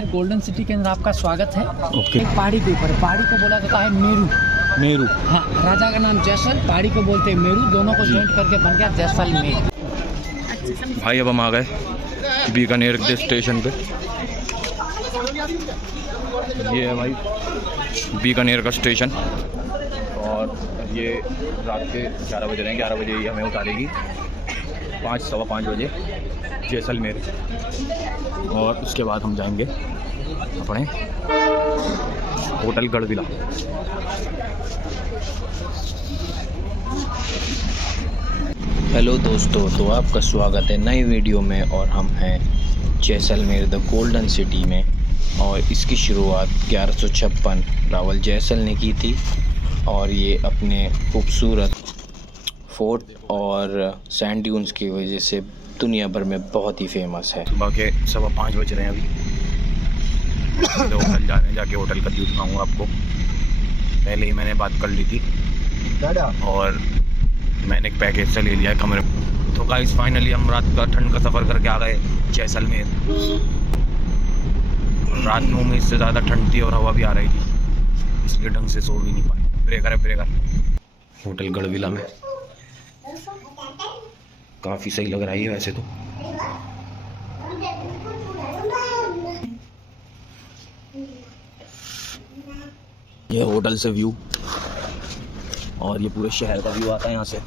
Jaisalmer golden city के अंदर आपका स्वागत है। ओके। एक पहाड़ी के ऊपर, पहाड़ी को बोला जाता है मेरू। मेरू। हाँ, राजा का नाम जैसल, पहाड़ी को बोलते हैं मेरू, दोनों को जॉइंट करके बन गया जैसलमेर। भाई अब हम आ गए बीकानेर के स्टेशन पे। ये है भाई बीकानेर का स्टेशन और ये रात के 11 बज रहे हैं। 11 बजे ये हमें उतारेगी 5 सवा 5 बजे जैसलमेर और उसके बाद हम जाएंगे अपने होटल गढ़विला। हेलो दोस्तों, तो आपका स्वागत है नई वीडियो में और हम हैं जैसलमेर द गोल्डन सिटी में और इसकी शुरुआत 1156 रावल जैसल ने की थी और ये अपने खूबसूरत फोर्ट और सैंड ड्यून्स की वजह से दुनिया भर में बहुत ही फेमस है। सुबह के 5:15 बज रहे हैं अभी। होटल जा रहे हैं, जाके होटल का व्यू दिखाऊंगा आपको। पहले ही मैंने बात कर ली थी और मैंने एक पैकेज से ले लिया है कमरे। तो गाइस फाइनली हम रात का ठंड का सफ़र करके आ गए जैसलमेर। रात में इससे ज़्यादा ठंड थी और हवा भी आ रही थी, इसलिए ढंग से सो भी नहीं पाए। ब्रेकर है ब्रेकर। होटल गढ़विला में काफ़ी सही लग रहा है वैसे तो। ये होटल से व्यू और ये पूरे शहर का व्यू आता है यहाँ से।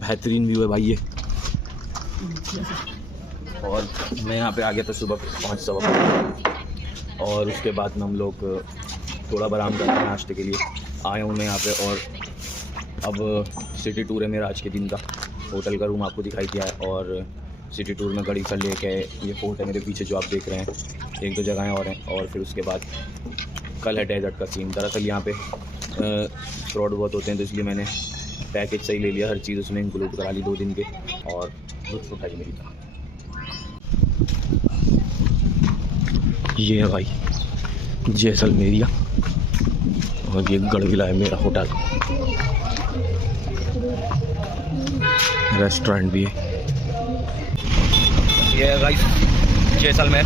बेहतरीन व्यू है भाई ये। और मैं यहाँ पे आ गया था सुबह 5 सवा 5 और उसके बाद में हम लोग थोड़ा आराम करते हैं नाश्ते के लिए आया हूँ मैं यहाँ पे। और अब सिटी टूर है मेरा आज के दिन का। होटल का रूम आपको दिखाई दिया है और सिटी टूर में गड़ी सा लेक है। ये फोर्ट है मेरे पीछे जो आप देख रहे हैं। 1-2 जगहें और हैं और फिर उसके बाद कल है डेजर्ट का सीन। दरअसल यहाँ पे फ्रॉड बहुत होते हैं तो इसलिए मैंने पैकेज सही ले लिया, हर चीज़ उसमें इंक्लूड करा ली 2 दिन के और लुत्फ़ उठाई मेरी तरह। ये है भाई जैसलमेरिया और ये गढ़विला है मेरा होटल। रेस्टोरेंट भी है। ये है गाइस जैसलमेर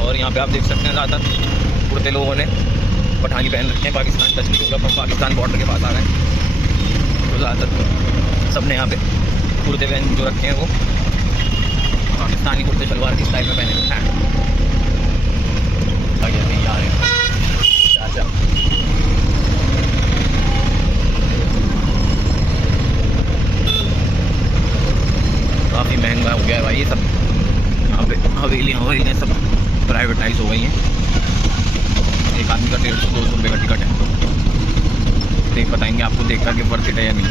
और यहाँ पे आप देख सकते हैं ज़्यादातर कुर्ते लोगों ने पठानी पहन रखे हैं। पाकिस्तान टच नहीं होगा, पाकिस्तान बॉर्डर के पास आ गए तो ज़्यादातर सब ने यहाँ पे कुर्ते पहन जो रखे हैं वो पाकिस्तानी कुर्ते शलवार की स्टाइल में पहने हैं। काफ़ी महंगा हो गया है भाई ये सब। यहाँ पे हवेलियाँ सब प्राइवेटाइज हो गई हैं। एक आदमी का 150-200 रुपये का टिकट है। देख बताएंगे आपको देख कर के वर्थ इट है या नहीं।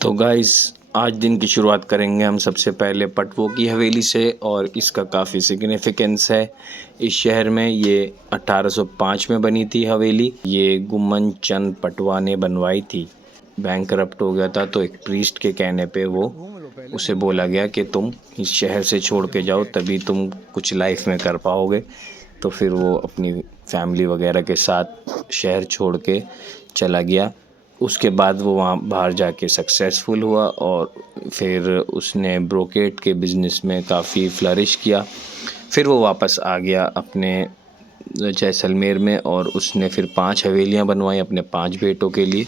तो गाइस आज दिन की शुरुआत करेंगे हम सबसे पहले पटवों की हवेली से और इसका काफ़ी सिग्निफिकेंस है इस शहर में। ये 1805 में बनी थी हवेली। ये गुम्मन चंद पटवा ने बनवाई थी। बैंकरप्ट हो गया था तो एक प्रीस्ट के कहने पे वो उसे बोला गया कि तुम इस शहर से छोड़ के जाओ तभी तुम कुछ लाइफ में कर पाओगे। तो फिर वो अपनी फैमिली वगैरह के साथ शहर छोड़ के चला गया। उसके बाद वो वहाँ बाहर जाके सक्सेसफुल हुआ और फिर उसने ब्रोकेट के बिज़नेस में काफ़ी फ्लरिश किया। फिर वो वापस आ गया अपने जैसलमेर में और उसने फिर 5 हवेलियाँ बनवाई अपने 5 बेटों के लिए,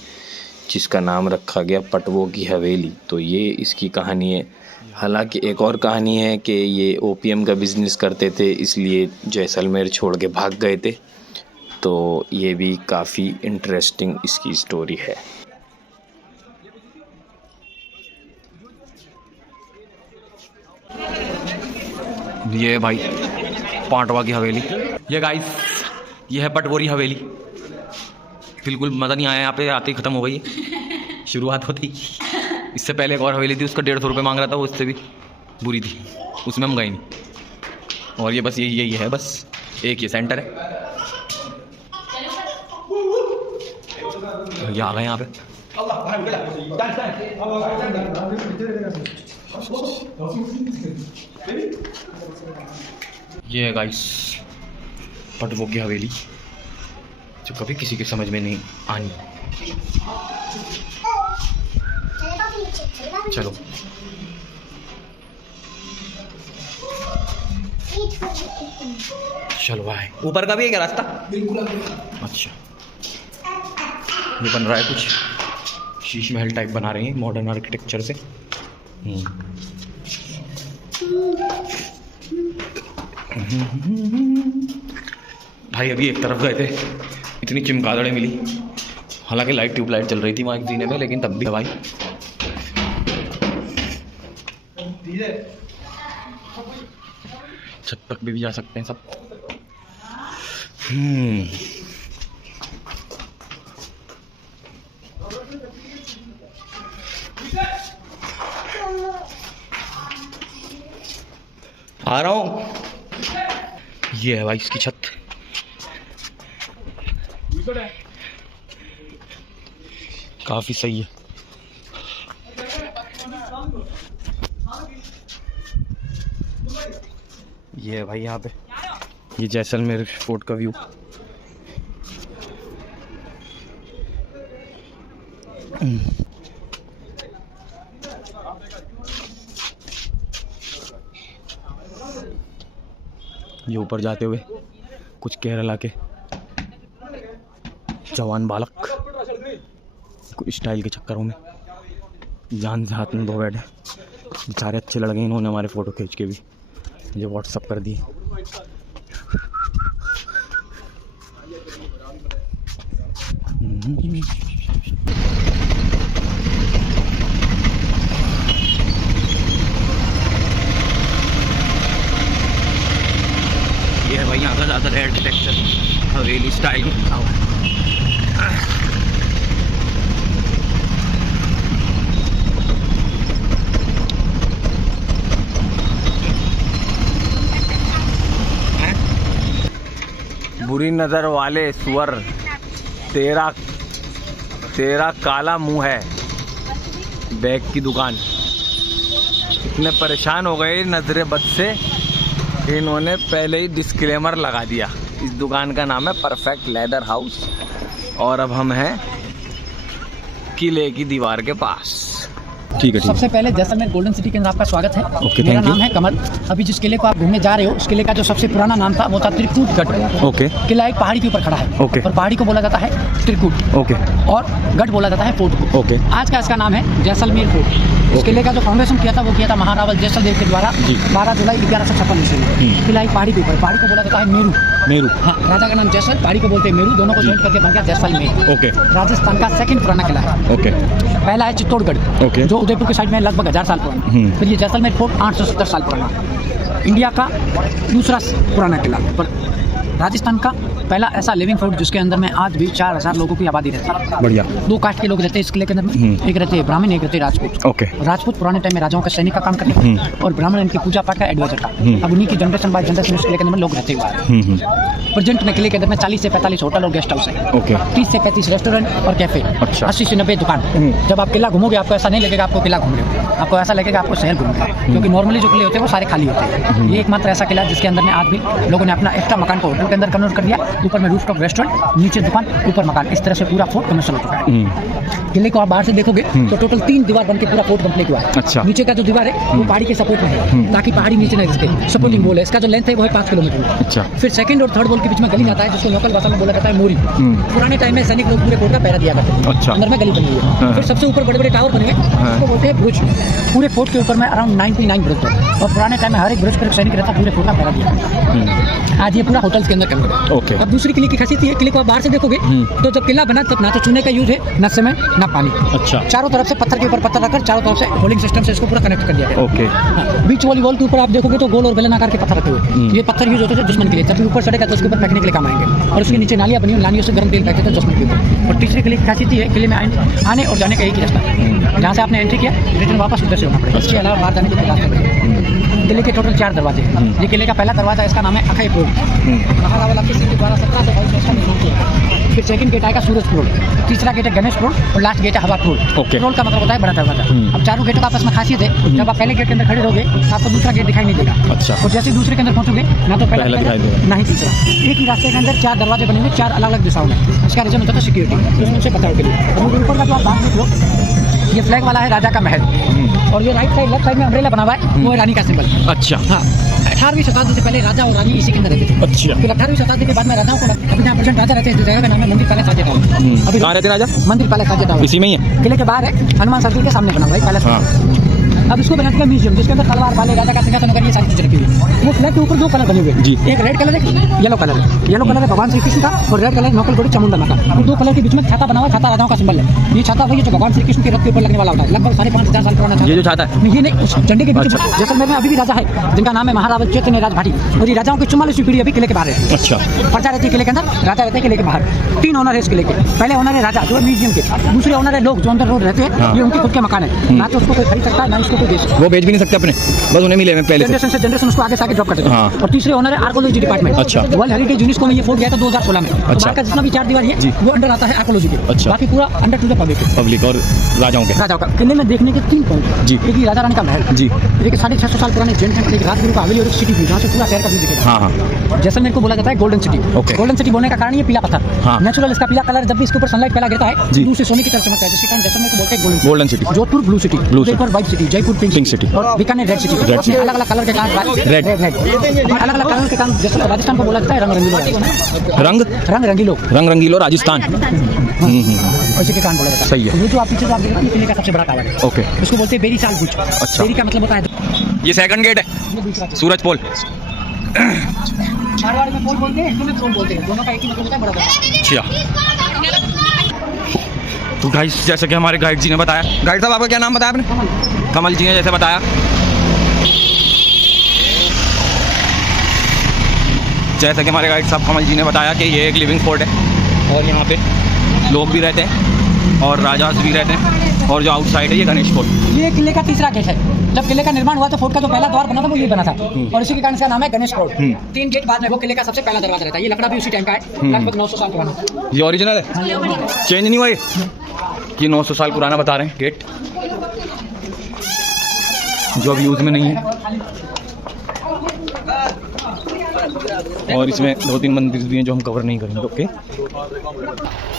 जिसका नाम रखा गया पटवों की हवेली। तो ये इसकी कहानी है। हालांकि एक और कहानी है कि ये ओपीएम का बिज़नेस करते थे इसलिए जैसलमेर छोड़ के भाग गए थे। तो ये भी काफ़ी इंटरेस्टिंग इसकी स्टोरी है। ये भाई पांटवा की हवेली। ये गाइस ये है पटवोरी हवेली। बिल्कुल मज़ा नहीं आया यहाँ पे, आते ही ख़त्म हो गई शुरुआत होती। इससे पहले एक और हवेली थी, उसका 150 रुपये मांग रहा था, वो उससे भी बुरी थी, उसमें हम गए नहीं। और ये बस यही है, बस एक ये सेंटर है। ये आ गए यहाँ पे। ये है गाइस पटवों की हवेली। जो कभी किसी के समझ में नहीं आनी। चलो चलो भाई, ऊपर का भी है क्या रास्ता? बिल्कुल। अच्छा, ये बन रहा है कुछ शीश महल टाइप बना रहे हैं मॉडर्न आर्किटेक्चर से। भाई अभी एक तरफ गए थे, इतनी चिमगादड़ें मिली, हालांकि लाइट ट्यूबलाइट चल रही थी वहाँ एक जीने में, लेकिन तब भी भाई छत तक भी जा सकते हैं सब। आ रहा हूँ, ये है भाई इसकी छत। काफी सही है। ये है भाई यहाँ पे, ये जैसलमेर फोर्ट का व्यू। ये ऊपर जाते हुए कुछ केरला के जवान बालक कुछ स्टाइल के चक्करों में जान से हाथ में धो बैठे। बेचारे अच्छे लड़ गए, इन्होंने हमारे फ़ोटो खींच के भी ये व्हाट्सअप कर दिए। ये है भाई यहाँ का ज़्यादा आर्किटेक्चर हवेली स्टाइल में बना हुआ है। बुरी नजर वाले सुअर, तेरा काला मुंह है। बैग की दुकान, इतने परेशान हो गए नजरे बद से, इन्होंने पहले ही डिस्क्लेमर लगा दिया। इस दुकान का नाम है परफेक्ट लेदर हाउस, और अब हम हैं किले की दीवार के पास। ठीक है, सबसे पहले जैसलमेर गोल्डन सिटी के अंदर आपका स्वागत है। ओके, मेरा नाम है कमल। अभी जिस किले को आप घूमने जा रहे हो, उस किले का जो सबसे पुराना नाम था वो था त्रिकूटगढ़। ओके, किला एक पहाड़ी के ऊपर खड़ा है। ओके, और पहाड़ी को बोला जाता है त्रिकूट। ओके, और गढ़ बोला जाता है फोर्ट को। ओके, आज का इसका नाम है जैसलमेर फोर्ट। इस किले का जो फाउंडेशन किया था वो किया था महारावल जैसलदेव के द्वारा 12 जुलाई 1156 ईस्वी में। किला एक पहाड़ी के ऊपर, पहाड़ी को बोला जाता है मेरू। मेरू, हाँ, राजा का नाम जैसल, पहाड़ी को बोलते हैं मेरू, दोनों को ज्वाइन करके बन गया जैसलमेर। ओके, राजस्थान का सेकंड पुराना किला है। ओके, पहला है चित्तौड़गढ़, ओके, जो उदयपुर के साइड में लगभग 1000 साल पुराना। फिर ये जैसलमेर फोर्ट 870 साल पुराना। इंडिया का दूसरा पुराना किला, पर राजस्थान का पहला ऐसा लिविंग फोर्ट जिसके अंदर में आज भी 4000 लोगों की आबादी रहती है। बढ़िया। 2 कास्ट के लोग रहते हैं इस किले के अंदर में, एक रहते हैं ब्राह्मण, एक रहते हैं राजपूत। ओके, राजपूत पुराने टाइम में राजाओं का सैनिक का काम करते हैं, और ब्राह्मण इनकी पूजा पाठ का एडवाइजर था। अब उन्हीं की जनरेशन बाय जनरेशन इस किले के अंदर में लोग रहते हुए। प्रेजेंट में किले के अंदर में 40 से 45 होटल और गेस्ट हाउस है। ओके, 30 से 35 रेस्टोरेंट और कैफे। अच्छा। 80 से 90 दुकान। जब आप किला घूमोगे आपको ऐसा नहीं लगेगा आपको किला घूम रहे हो, आपको ऐसा लगेगा आपको शहर घूम रहे हो, क्योंकि नॉर्मली जो किले होते हैं वो सारे खाली होते हैं। ये एकमात्र ऐसा किला जिसके अंदर में आज भी लोगों ने अपना एक्स्ट्रा मकान को होटल के अंदर कन्वर्ट कर दिया। ऊपर में रूफटॉप रेस्टोरेंट, नीचे दुकान, ऊपर मकान, इस तरह से पूरा फोर्ट कमर्शियल हो चुका है। किले को आप बाहर से देखोगे तो टोटल 3 दीवार बनके पूरा फोर्ट कंप्लीट हुआ है। अच्छा। नीचे का जो दीवार है वो पहाड़ी के सपोर्ट में है, ताकि पहाड़ी नीचे नहीं घिसके। सपोर्टिंग वॉल है, इसका जो लेंथ है वो है 5 किलोमीटर। अच्छा। फिर सेकंड और थर्ड वॉल के बीच में गली जाता है, जिसको लोकल भाषा में बोला जाता है मोरी। पुराने टाइम में सैनिक लोग पूरे फोर्ट का पहरा दिया करते थे। अच्छा। अंदर में गली बनी हुई है। फिर सबसे ऊपर बड़े बड़े टावर बने हैं, उसको बोलते हैं ब्रुज। पूरे फोर्ट के ऊपर में अराउंड 99 ब्रुज है, और पुराने टाइम में हर एक ब्रुज पर एक सैनिक रहता, पूरे फोर्ट का पहरा दिया। आज ये पूरा होटल्स के अंदर कन्वर्ट है। ओके। अब दूसरी किले की खासियत ये, किले को आप बाहर से देखोगे तो जब किला बना तब ना तो चूने का यूज है, ना सीमेंट, ना पानी। अच्छा। चारों तरफ से पत्थर के ऊपर पत्थर रखकर चारों तरफ से होल्डिंग सिस्टम से इसको पूरा कनेक्ट कर दिया गया। ओके। बीच वाली वॉल के ऊपर आप देखोगे तो गोल और बेलन आकार के पत्थर रखे हुए। ये पत्थर यूज होते थे दुश्मन के लिए, जब भी ऊपर चढ़ेगा तो उसके ऊपर फेंकने के लिए काम आएंगे। और उसके नीचे नालियां बनी हुई, नालियों से गर्म तेल फेंकते थे दुश्मन के ऊपर। और तीसरी किले की खासियत ये है, किले में आने और जाने का एक ही रास्ता है, जहाँ से आपने एंट्री किया रिटर्न वापस उधर से होना पड़ेगा। इसके अलावा बाहर जाने के लिए रास्ते बने। किले के टोटल 4 दरवाजे हैं। ये किले का पहला दरवाजा, इसका नाम है अखई पोर्ट। महारावल आपके सिंह के द्वारा 1722 में इसका निर्माण किया। फिर सेकंड गेट आएगा सूरज रोड, तीसरा गेट है गणेश रोड और लास्ट गेट है हवा रोड। ओके। रोड का मतलब होता है बड़ा दरवाजा। अब चारों गेटों का आपस में खासियत है, जब आप पहले गेट के अंदर खड़े रहोगे तो आपको दूसरा गेट दिखाई नहीं देगा। अच्छा। और जैसे दूसरे के अंदर पहुंचोगे ना तो पहला दिखाई देगा, नहीं तीसरा। एक ही रास्ते के अंदर 4 दरवाजे बने हुए, 4 अलग अलग दिशाओं में। इसका रीजन होता है सिक्योरिटी, उसमें से बचाव के लिए। और ऊपर का जो आप बात देख लो, ये फ्लैग वाला है राजा का महल, और ये राइट साइड लेफ्ट साइड में अम्ब्रेला बना हुआ है, वो है रानी का सिंबल। अच्छा। हाँ, 18वीं शताब्दी से पहले राजा और रानी इसी के अंदर रहते थे। अच्छा। फिर 18वीं शताब्दी के बाद में राजाओं को अभी जहाँ प्रेजेंट राजा रहते हैं, इस जगह का नाम है मंदिर पैलेस साजिद टावर। अभी कहाँ रहते राजा? मंदिर पैलेस साजिद टावर इसी में ही है, किले के बाहर है, हनुमान सर्किल के सामने बना हुआ है पैलेस। हाँ। अब इसको बना दिया म्यूजियम, जिसके अंदर तलवार वाले राजा का सिंहासन वगैरह ये सारी चीजें रखी हुई है। वो फ्लैग के ऊपर 2 कलर बने हुए हैं जी। एक रेड कलर है, येलो कलर है। येलो कलर है भगवान श्री कृष्ण का, और रेड कलर नौकल गोड़ी चामुंडा माता का। और 2 कलर के बीच में छाता बना हुआ है, छाता राजाओं का सिंबल है। ये छाता वही है जो भगवान श्री कृष्ण के रथ के ऊपर लगने वाला होता है, लगभग 5,500 साल पुराना छाता। ये जो छाता है ये नहीं, उस झंडे के बीच में जैसलमेर में अभी भी राजा है जिनका नाम है महाराजा चैतन्य राज भाटी, और ये राजाओं की 44वीं पीढ़ी अभी किले के बाहर है। अच्छा। प्रजा रहती है किले के अंदर, राजा रहते हैं किले के बाहर। 3 ओनर है इस किले के। पहले ओनर है राजा जो है म्यूजियम के, दूसरे ओनर है लोग जो अंदर रोड रहते हैं, ये उनके खुद के मकान है, ना तो उसको कोई खरीद सकता है ना इसको कोई दे सकता है। वो बेच भी नहीं सकते अपने, बस उन्हें मिले में पहले से। जनरेशन से जनरेशन उसको आगे से आगे ड्रॉप करते हाँ। हैं। और तीसरे ओनर है आर्कोलॉजी डिपार्टमेंट। अच्छा। वर्ल्ड हेरिटेज यूनेस्को में ये फोर्ट गया था 2016 में। अच्छा। बाहर का जितना भी 4 दीवार जी। है वो अंडर आता है आर्कोलॉजी के। अच्छा। बाकी पूरा अंडर टू द पब्लिक और राजाओं के। राजाओं का। किले में देखने के 3 पॉइंट जी। एक ही राजा रानी का महल जी। एक 650 साल पुराने जैन टेम्पल, एक राजगुरु का हवेली और एक सिटी व्यू जहाँ से पूरा शहर का व्यू दिखेगा। हाँ हाँ। जैसलमेर को बोला जाता है golden city. Okay. Golden city बोलने का कारण ये पीला पत्थर, हाँ। नेचुरल इसका पीला कलर, जब भी इसके ऊपर सनलाइट पहला गिरता है जी। दूर से सोने की तरह चमकता है, जिसके कारण जैसलमेर को बोलते हैं golden city. Jodhpur blue city, Udaipur white city, Jaipur pink city. और Bikaner red city. Red city. अलग अलग कलर के कारण रेड। अलग अलग कलर के काम। जैसे राजस्थान को बोला जाता है रंग रंगीलो रंग रंगीलो रंगीलो राजस्थान। उसी के कारण बोला जाता है। सही है। वो जो आप पीछे आप देख रहे हैं किले का सबसे बड़ा टावर है। ओके। उसको बोलते हैं बेरी साल बुर्ज। अच्छा। बेरी का मतलब होता है ये सेकंड गेट है, ये दूसरा गेट। सूरज पोल। मारवाड़ी में पोल बोलते हैं, हिंदी में पोल बोलते हैं, दोनों का एक ही मतलब होता है बड़ा टावर। अच्छा। तो गाइस जैसे कि हमारे गाइड जी ने बताया, गाइड साहब आपका क्या नाम बताया आपने? कमल जी ने जैसे बताया, जैसा कि हमारे गाइड साहब कमल जी ने बताया कि ये एक लिविंग फोर्ट है और यहाँ पे लोग भी रहते हैं और राजास भी रहते हैं, और जो आउटसाइड है ये गणेश फोर्ट। ये किले का तीसरा गेट है। जब किले का निर्माण हुआ तो फोर्ट का जो पहला द्वार बना था वो ये बना था, और इसी के कारण इसका नाम है गणेश फोर्ट। 3 गेट बाद में वो किले का सबसे पहला दरवाजा रहता है। ये लकड़ा भी उसी टाइम का है, लगभग 900 साल पुराना। ये ओरिजिनल है, चेंज नहीं हुआ ये 900 साल पुराना बता रहे हैं गेट, जो अभी यूज में नहीं है। और इसमें 2-3 मंदिर भी हैं जो हम कवर नहीं करेंगे। ओके।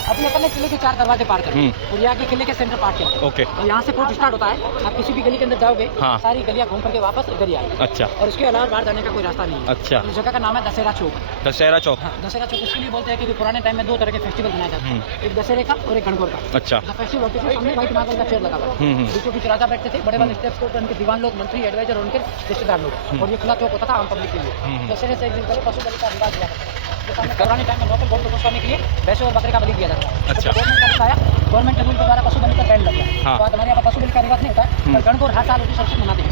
अभी अपन ने किले के 4 दरवाजे पार करे और यहाँ के किले के सेंटर पार्ट के। ओके। और यहाँ से फोर्ट स्टार्ट होता है। आप किसी भी गली के अंदर जाओगे, हाँ। सारी गलियाँ घूम करके वापस इधर ही आए। अच्छा। और इसके अलावा बाहर जाने का कोई रास्ता नहीं है। अच्छा। इस जगह का नाम है दशहरा चौक। दशहरा चौक। हाँ, दशहरा चौक इसके लिए बोलते हैं क्योंकि पुराने टाइम में 2 तरह के फेस्टिवल मनाए जाते हैं, एक दशहरे का और एक गणगौर का। अच्छा। फेस्टिवल होते थे, सामने व्हाइट मार्बल का चेयर लगा हुआ है, बीचों बीच राजा बैठते थे, बड़े बड़े स्टेप्स के ऊपर उनके दीवान लोग, मंत्री, एडवाइजर, उनके रिश्तेदार लोग, और ये खुला चौक होता था आम पब्लिक के लिए। दशहरे से एक दिन पहले पशु बलि का रिवाज हुआ करता था, जो सामने पुराने टाइम में लोकल गौड गोस्वामी के लिए भैंसे और बकरे का बलि दिया जाता था। अच्छा। गवर्नमेंट का आया, गवर्नमेंट रूल के द्वारा पशु बलि का बैन लग गया। हाँ। तो आज हमारे यहाँ पर पशु बलि का रिवाज नहीं होता है, पर गणगौर हर साल उसी सबसे मनाते हैं।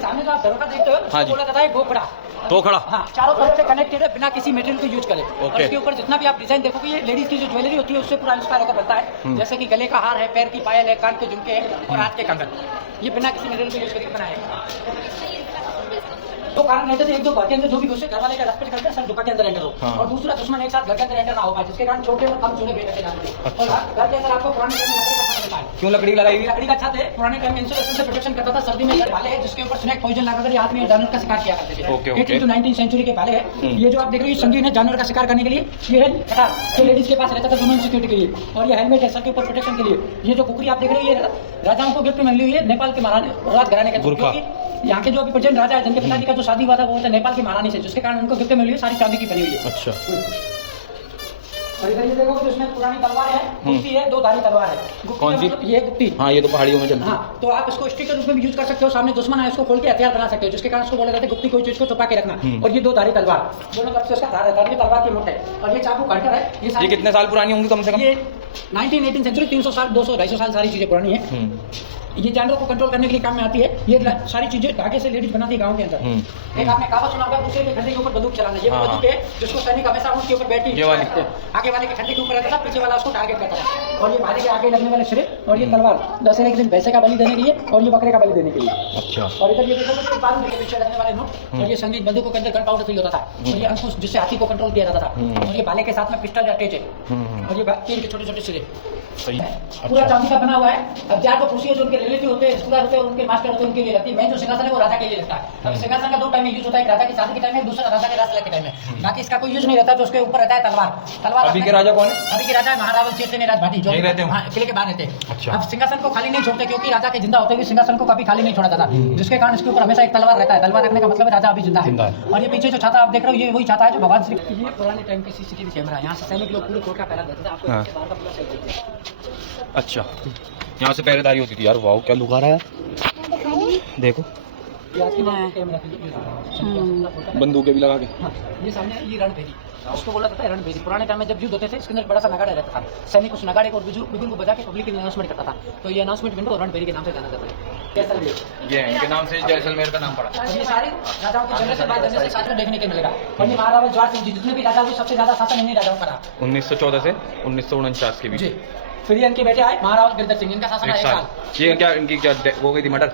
सामने जो आप दरोगा देखते हो, हाँ उसको जी। बोला जाता है गोखड़ा। तो खड़ा। हाँ, चारों तरफ से कनेक्टेड है, बिना किसी मटेरियल को यूज करे। और ओके। इसके ऊपर जितना भी आप डिजाइन देखोगे, ये लेडीज की जो ज्वेलरी होती है उससे पूरा इंस्पायर होकर बनता है। जैसे कि गले का हार है, पैर की पायल है, कान के झुमके हैं और हाथ के कंगन, ये बिना किसी मटेरियल को यूज करके बनाए हैं। तो कारण रहते थे, एक दो घर के अंदर जो भी घुसे, घर वाले का रेस्पेक्ट करते हैं, सर झुका के अंदर एंटर हो, हाँ। और दूसरा दुश्मन एक साथ घर के अंदर एंटर ना होगा, जिसके कारण छोटे और कम चूल्हे बेटे जाते हैं। और घर के अंदर आपको पुराने टाइम में लकड़ी का छत मिलता है। क्यों लकड़ी लगाई हुई है? लकड़ी का छत है, पुराने टाइम में इंसुलेशन से प्रोटेक्शन करता था। सर्दी में घर भाले हैं जिसके ऊपर स्नेक पॉइजन लगाकर हाथ में जानवर का शिकार किया करते थे। Okay, okay. 18 to 19 सेंचुरी के भाले हैं। ये जो आप देख रहे हो संगीन है जानवर का शिकार करने के लिए। ये है कटार जो लेडीज के पास रहता था वुमेन सिक्योरिटी के लिए, और ये हेलमेट है सर के ऊपर प्रोटेक्शन के लिए। ये जो कुकरी आप देख रहे हो ये राजाओं को गिफ्ट में मिली हुई है, नेपाल के महारानी राज घराने के। बुर्का। यहाँ के जो अभी प्रेजेंट राजा है जिनके पिताजी का जो शादी हुआ था वो नेपाल की महारानी से, जिसके कारण उनको गिफ्ट में मिली हुई सारी चांदी की बनी हुई है। अच्छा। और इधर ये देखोगे तो इसमें पुरानी तलवार है, गुप्ती है, 2 धारी तलवार है। गुप्ती कौन का सी? मतलब ये गुप्ती। हाँ, ये तो पहाड़ियों में चलती है। हाँ, तो आप इसको स्टिक के रूप में भी यूज कर सकते हो। सामने दुश्मन है इसको खोल के हथियार बना सकते हो, जिसके कारण इसको बोला जाता है गुप्ती, कोई चीज को छुपा के रखना। और ये 2 धारी तलवार, दोनों तरफ से उसका धार है, ये तलवार की मुठ है, और ये चाकू घंटर है। ये कितने साल पुरानी होंगी कम से कम? ये 19-18 सेंचुरी, 300 साल, 200-250 साल सारी चीजें पुरानी है। ये जानवरों को कंट्रोल करने के लिए काम में आती है। ये सारी चीजें धागे से लेडीज बनाती है गांव के अंदर। एक आपने कहावत सुना होगा, दूसरे के खंडे के ऊपर बंदूक चलाना। ये बंदूक है जिसको सैनिक हमेशा उसके ऊपर बैठी आगे वाले के खंडे के ऊपर रहता था, पीछे वाला उसको टारगेट करता था। और ये भाले के आगे लगने वाले सिरे और ये तलवार दशहरे के दिन भैंसे का बलि देने के लिए और ये बकरे का बलि देने के लिए। अच्छा। और इधर ये देखो बालू के पीछे लगने वाले नोट और ये संगीत बंदूकों के अंदर गन पाउडर फिल होता था। और ये अंकुश जिससे हाथी को कंट्रोल किया जाता था। और ये भाले के साथ में पिस्टल अटैच है। और ये तीर के छोटे छोटे सिरे पूरा चांदी का बना हुआ है। अब जार को कुर्सी जो उनके रिलेटिव होते हैं, रिश्तेदार होते हैं, उनके मास्टर होते हैं, उनके लिए रहती है। मैं जो सिंहासन है वो राजा के लिए रहता है। अब सिंहासन का दो टाइम में यूज होता है, एक राजा की शादी के टाइम में, दूसरा राजा के राजला के टाइम में। बाकी इसका कोई यूज नहीं रहता। तो उसके ऊपर रहता है तलवार। अभी के राजा कौन है? अभी के राजा महारावल चेतन राजभाटी जो किले के बाहर रहते हैं। अच्छा। अब सिंहासन को खाली नहीं छोड़ते क्योंकि राजा के जिंदा होते हुए सिंहासन को कभी खाली नहीं छोड़ा जाता, जिसके कारण इसके ऊपर हमेशा एक तलवार रहता है। तलवार रखने का मतलब है राजा अभी जिंदा है। और ये पीछे जो छाता आप देख रहे हो ये वही छाता है जो भगवान श्री ये पुराने टाइम के सीसीटीवी कैमरा है। यहाँ से सैनिक लोग पूरे कोर्ट का पहरा देते थे। आपको इसके बाहर का पूरा सेट देखते हैं। अच्छा, यहाँ से पहरेदारी होती थी यार। वाह क्या लुक आ रहा है, देखो बंदूकें भी लगा के। हाँ, ये सामने ये रणभेदी उसको बोला जाता है। रणभेदी पुराने टाइम में जब युद्ध होते थे इसके अंदर बड़ा सा नगाड़ा रहता था। सैनिक उस नगाड़े को बिगुल को बजा के पब्लिक के अनाउंसमेंट करता था। तो ये अनाउंसमेंट विंडो रणभेदी के नाम से जाना जाता है। जैसलमेर ये इनके नाम से जैसलमेर का नाम पड़ा। ये सारे राजाओं के जनरेशन बाय जनरेशन साथ में देखने को मिलेगा। और ये महारावल ज्वार सिंह जी जितने भी राजा हुए सबसे ज्यादा शासन इन्हीं राजाओं का रहा 1914 से 1949 के बीच। फिर ये इनके बेटे आए महारावल गिरधर सिंह, इनका शासन एक साल। ये क्या इनकी क्या हो गई थी मर्डर?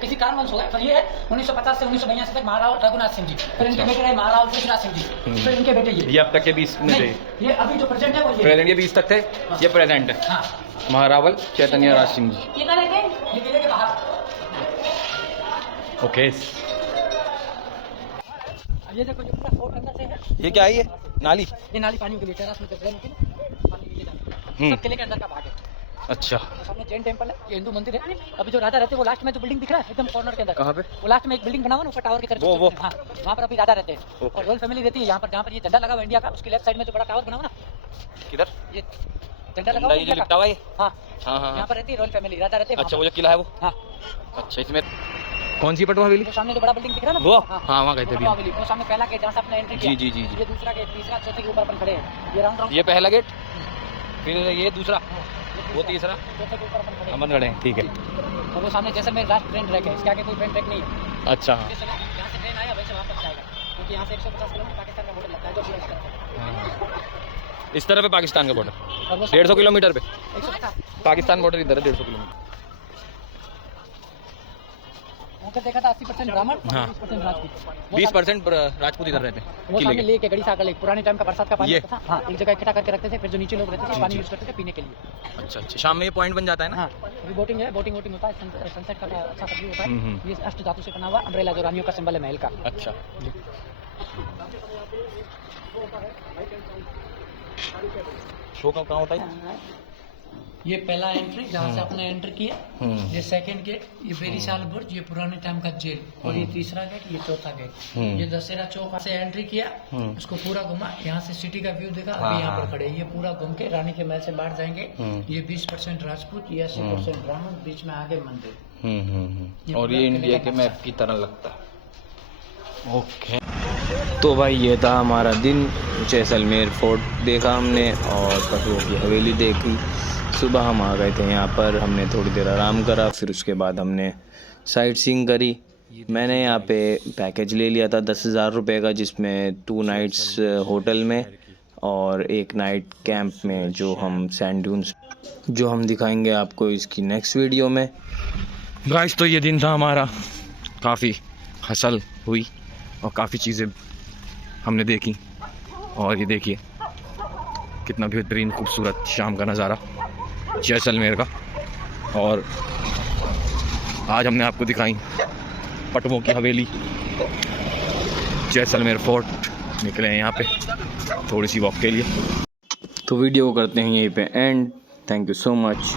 किसी कारणवश हो गया। फिर ये 1950 से 1982 तक महारावल रघुनाथ सिंह जी, फिर इनके बेटे रहे महारावल कृष्णराज सिंह जी, फिर इनके बेटे ये अब तक के 20 में थे। ये अभी जो प्रेजेंट है वो प्रेजेंट ये 20 तक थे। ये प्रेजेंट है। हाँ। महारावल चैतन्य राज सिंह जी। ये कहाँ रहते? ये किले के बाहर। ओके। ये देखो जो पूरा फोर्ट अंदर से है। ये क्या है? ये नाली? ये नाली पानी के लिए टेरेस में ड्रेन के लिए पानी नीचे जाता है। सब किले के अंदर का भाग है। अच्छा। सामने जैन टेंपल है, ये हिंदू मंदिर है। अभी जो राजा रहते हैं वो लास्ट में जो बिल्डिंग दिख रहा है एकदम कॉर्नर के अंदर। कहाँ पे? वो लास्ट में एक बिल्डिंग बना हुआ ना ऊपर टावर की तरफ। वो हाँ, वहाँ पर अभी राजा रहते हैं। और रॉयल फैमिली रहती है यहाँ पर, जहाँ पर ये झंडा लगा हुआ इंडिया का, उसकी लेफ्ट साइड में जो बड़ा टावर बना हुआ ना। किधर? ये झंडा लगा हुआ ये लिखता हुआ है। हाँ हाँ। यहाँ पर रहती है रॉयल फैमिली, राजा रहते हैं। अच्छा, वो जो किला है वो? हाँ। अच्छा, इसमें कौन सी पटवा हवेली? सामने जो बड़ा बिल्डिंग दिख रहा है ना वो? हाँ, वहाँ गए थे अभी। वो सामने पहला गेट जहाँ से आपने एंट्री किया। जी। ये दूसरा गेट, तीसरा चौथे के ऊपर अपन खड़े हैं। ये राउंड ये पहला गेट, फिर ये दूसरा, वो तीसरा, चौथे के ऊपर अपन खड़े हैं। अमन खड़े हैं। ठीक है। और वो सामने जैसलमेर लास्ट ट्रेन ट्रैक है, इसके आगे कोई ट्रेन ट्रैक नहीं है। अच्छा। जहाँ से ट्रेन आया वैसे वहाँ तक जाएगा, क्योंकि यहाँ से 150 किलोमीटर पाकिस्तान का बॉर्डर लगता है जो पूरा इस तरफ है। इस तरफ है पाकिस्तान का बॉर्डर, और वो 150 किलोमीटर पे 150 पाकिस्तान बॉर्डर इधर है 150 किलोमीटर। उधर देखा था 80% ब्राह्मण, हाँ। 20% राजपूत। 20% राजपूत इधर रहते हैं वो किले सामने के। लेक है, गड़ी सागर लेक, पुराने टाइम का बरसात का पानी ये? होता था। हाँ, एक जगह इकट्ठा करके रखते थे, फिर जो नीचे लोग रहते थे पानी यूज करते थे पीने के लिए। अच्छा। शाम में ये पॉइंट बन जाता है ना? हाँ, अभी बोटिंग है, बोटिंग होता है, सनसेट का अच्छा व्यू होता है। ये अष्ट धातु से बना हुआ अम्ब्रेला जो रानियों का सिंबल है महल का। अच्छा। शो कहाँ होता है? ये पहला एंट्री जहाँ से आपने एंटर किया, ये सेकंड गेट, ये वेरीसाल बुर्ज, ये पुराने टाइम का जेल, और ये तीसरा गेट, ये चौथा गेट। ये दशहरा चौक से एंट्री किया, उसको पूरा घुमा, यहाँ से सिटी का व्यू देखा। अभी यहाँ पर खड़े, ये पूरा घूम के रानी के महल से बाहर जाएंगे। ये 20% राजपूत, ये 80% ब्राह्मण, बीच में आगे मंदिर। और ये इंडिया के मैप की तरह लगता है। ओके। तो भाई ये था हमारा दिन। जैसलमेर फोर्ट देखा हमने और पटवों की हवेली देखी। सुबह हम आ गए थे यहाँ पर, हमने थोड़ी देर आराम करा, फिर उसके बाद हमने साइट सीइंग करी। मैंने यहाँ पे पैकेज ले लिया था 10,000 रुपये का, जिसमें 2 नाइट्स होटल में और 1 नाइट कैंप में, जो हम सैंड ड्यून्स, जो हम दिखाएंगे आपको इसकी नेक्स्ट वीडियो में। गाइस, तो ये दिन था हमारा, काफ़ी हसल हुई और काफ़ी चीज़ें हमने देखी। और ये देखिए कितना बेहतरीन खूबसूरत शाम का नज़ारा जैसलमेर का। और आज हमने आपको दिखाई पटवों की हवेली, जैसलमेर फोर्ट। निकले हैं यहाँ पे थोड़ी सी वॉक के लिए। तो वीडियो को करते हैं यहीं पे and. Thank you so much.